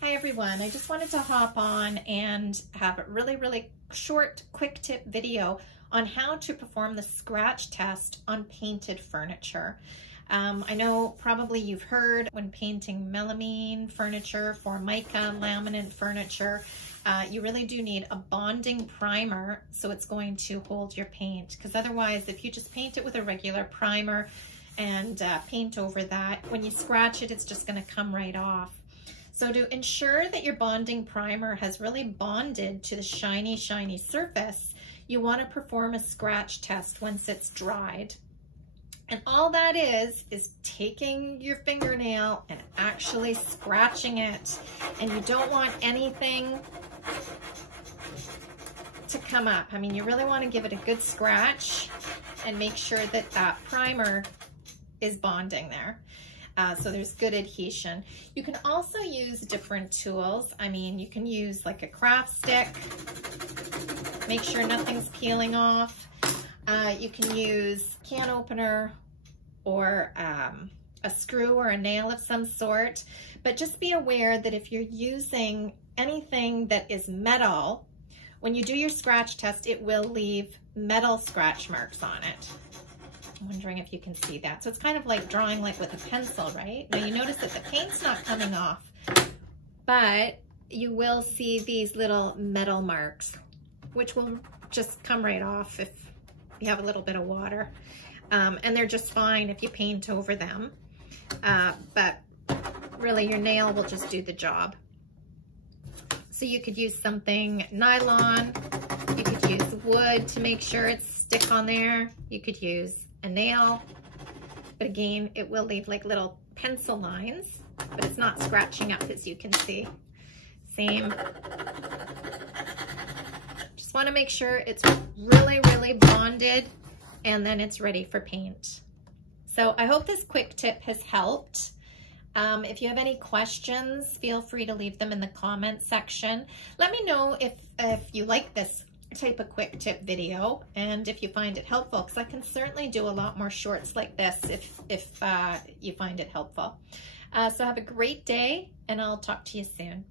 Hi everyone, I just wanted to hop on and have a really short quick tip video on how to perform the scratch test on painted furniture. I know probably you've heard when painting melamine furniture, formica, laminate furniture, you really do need a bonding primer so it's going to hold your paint, because otherwise if you just paint it with a regular primer and paint over that, when you scratch it, it's just going to come right off. So to ensure that your bonding primer has really bonded to the shiny surface, you want to perform a scratch test once it's dried. And all that is taking your fingernail and actually scratching it. And you don't want anything to come up. I mean, you really want to give it a good scratch and make sure that that primer is bonding there. So there's good adhesion. You can also use different tools. I mean, you can use like a craft stick, make sure nothing's peeling off. You can use a can opener or a screw or a nail of some sort, but just be aware that if you're using anything that is metal, when you do your scratch test, it will leave metal scratch marks on it. I'm wondering if you can see that. So it's kind of like drawing like with a pencil, right? Now you notice that the paint's not coming off, but you will see these little metal marks, which will just come right off if you have a little bit of water. And they're just fine if you paint over them. But really your nail will just do the job. So you could use something nylon, you could use wood to make sure it's stick on there. You could use a nail, but again, it will leave like little pencil lines, but it's not scratching up, as you can see. Same. Just want to make sure it's really bonded, and then it's ready for paint. So I hope this quick tip has helped. If you have any questions, feel free to leave them in the comment section. Let me know if you like this type of quick tip video and if you find it helpful, because I can certainly do a lot more shorts like this if you find it helpful. So have a great day, and I'll talk to you soon.